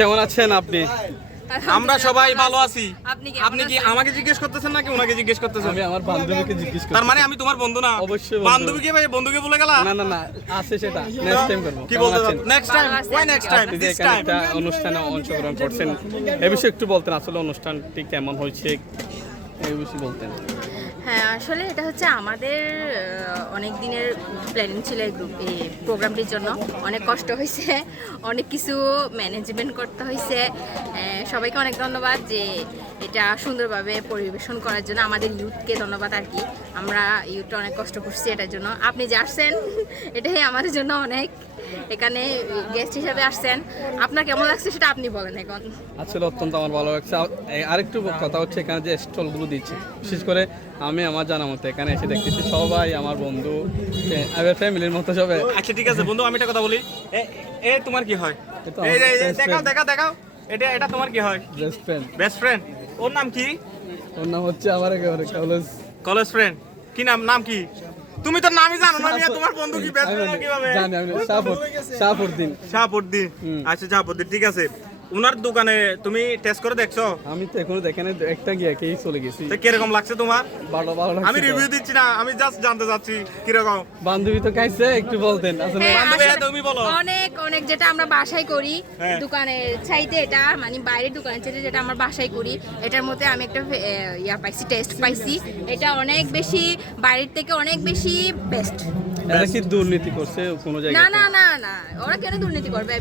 কেমন আছেন আপনি? আমরা সবাই ভালো আছি। আপনি কি আমাকে জিজ্ঞেস করতেছেন নাকি ওনাকে জিজ্ঞেস করতেছেন? আমি আমার বান্ধবীকে জিজ্ঞেস করছি। তার মানে আমি তোমার বন্ধু না? অবশ্যই বন্ধু। বান্ধবীকে ভাই বন্ধুকে বলে গেলা? না না না, আছে সেটা নেক্সট টাইম করব। কি বলতে next time? Why next time? আপনি যে দিস এখানে টাইম। একটা অনুষ্ঠানে অংশগ্রহণ করছেন, এই বিষয়ে একটু বলতেন, আসলে অনুষ্ঠানটি কেমন হয়েছে এই বিষয়ে বলতেন। হ্যাঁ, আসলে এটা হচ্ছে আমাদের অনেক দিনের প্ল্যানিং ছিল এই প্রোগ্রামটির জন্য। অনেক কষ্ট হয়েছে, অনেক কিছু ম্যানেজমেন্ট করতে হয়েছে। সবাইকে অনেক ধন্যবাদ যে এটা সুন্দরভাবে পরিবেশন করার জন্য। আমাদের ইউথকে ধন্যবাদ আর কি। আমরা ইউথটা অনেক কষ্ট করছি এটার জন্য। আপনি যে আসছেন এটাই আমাদের জন্য অনেক। এখানে গেস্ট হিসাবে আসছেন, আপনার কেমন লাগছে সেটা আপনি বলেন এখন। আসলে অত্যন্ত আমার ভালো লাগছে। আরেকটু কথা হচ্ছে, এখানে যে স্টলগুলো দিচ্ছে, বিশেষ করে আমি আমার জানা মতো এখানে এসে দেখতেছি সবাই আমার বন্ধু, ফ্যামিলির মতো সবাই। আচ্ছা ঠিক আছে বন্ধু, আমি একটা কথা বলি। এ তোমার কি হয়? এ তো এই আমার best দেখাও friend। দেখাও দেখাও। এটা তোমার কি হয়? Best friend. Best friend. ওর নাম কি? ওর নাম হচ্ছে আমার একেবারে কলেজ। College friend. কি নাম কি? তুমি তো নামই জানো না, মিয়া তোমার বন্ধু কি বেস্ট ফ্রেন্ড কিভাবে? জানি আমি শাহপুরদ্দিন। শাহপুরদ্দিন। আচ্ছা শাহপুরদ্দিন, ঠিক আছে। উনার দোকানে তুমি টেস্ট করে দেখছো? আমি তো এখনো দেখেন একটা গিয়ে খেয়ে চলে গেছি। তো কিরকম লাগছে তোমার? ভালো লাগছে। আমি রিভিউ দিচ্ছি না, আমি জাস্ট জানতে চাচ্ছি কিরকম। বান্ধবী তো খাইছে, একটু বলতেন আসলে। হ্যাঁ, বান্ধবী, আসলে তুমি বলো। অনেক যেটা আমরা বাসায় করি, হ্যাঁ। দোকানের চাইতে এটা মানে বাইরের দোকানের চাইতে যেটা আমরা বাসায় করি, এটার মধ্যে আমি একটা টেস্ট পাইছি। এটা অনেক বেশি বাইরের থেকে অনেক বেশি বেস্ট। এরা কি দুর্নীতি করছে কোনো না জায়গায়? না না না, ওরা কেন দুর্নীতি করবে?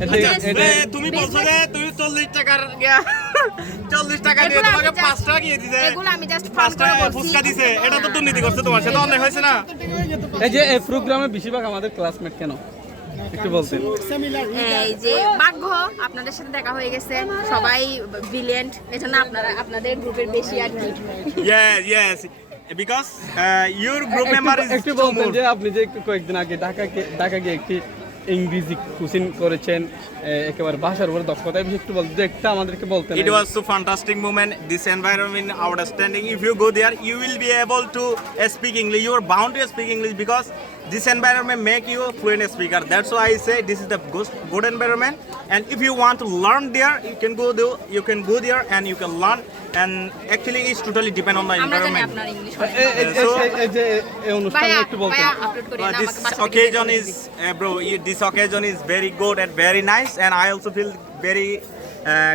তুমি বলছো যে তুমি 40 টাকার 40 টাকা দিয়ে এগুলো আমি তোমাকে just- 5 টাকা দিয়ে দিছে। এগুলো আমি জাস্ট 5 টাকা ফুচকা দিছে, এটা তো দুর্নীতি করছে তোমার সাথে, অন্যায় হয়েছে না? এই যে এই প্রোগ্রামে বেশিরভাগ আমাদের ক্লাসমেট কেন একটু বলতেন। এই যে ভাগ্য আপনাদের সাথে দেখা হয়ে গেছে, সবাই ব্রিলিয়েন্ট, এজন্য আপনাদের গ্রুপের বেশি আর কি। Yes. Because your group member is একটু too বলতেন more. যে আপনি যে একটু কয়েকদিন আগে ঢাকা গিয়ে একটি ইংরেজি কোচিং করেছেন, একেবারে ভাষার উপর দক্ষতা, এই বিষয়ে একটু বলতেন, একটা আমাদেরকে বলতেন। It was so fantastic moment. This environment outstanding. If you go there, you will be able to speak English. You are bound to speak English because this environment make you a fluent speaker. That's why I say this is the good environment. And if you want to learn there, you can go there and you can learn. And actually, it's totally depend on the আমরা জানি environment. আপনার English এই যে এই অনুষ্ঠানে একটু বলতেন। Upload করি না, This আমাকে বাসা থেকে occasion বের করে is, দিছে। bro. This occasion is very good and very nice, and I also feel very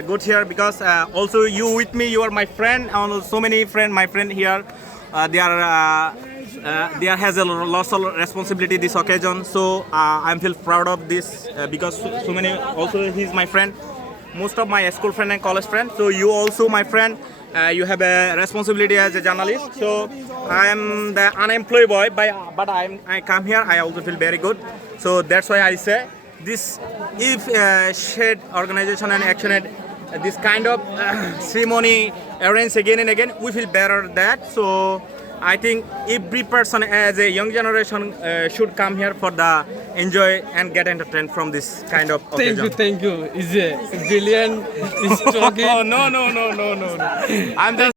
good here because also you with me, you are my friend. And so many my friend here, they has a lots of responsibility this occasion. So I feel proud of this because so many. Also, he's my friend. Most of my school friend and college friend. So you also my friend. You have a responsibility as a journalist. So I am the unemployed boy, but I come here. I also feel very good. So that's why I say this. If shared organization and action at this kind of ceremony arranged again and again, we feel better that. So I think every person as a young generation should come here for the enjoy and get entertained from this kind of occasion. Thank you. Is a brilliant, is talking. Oh no. I'm just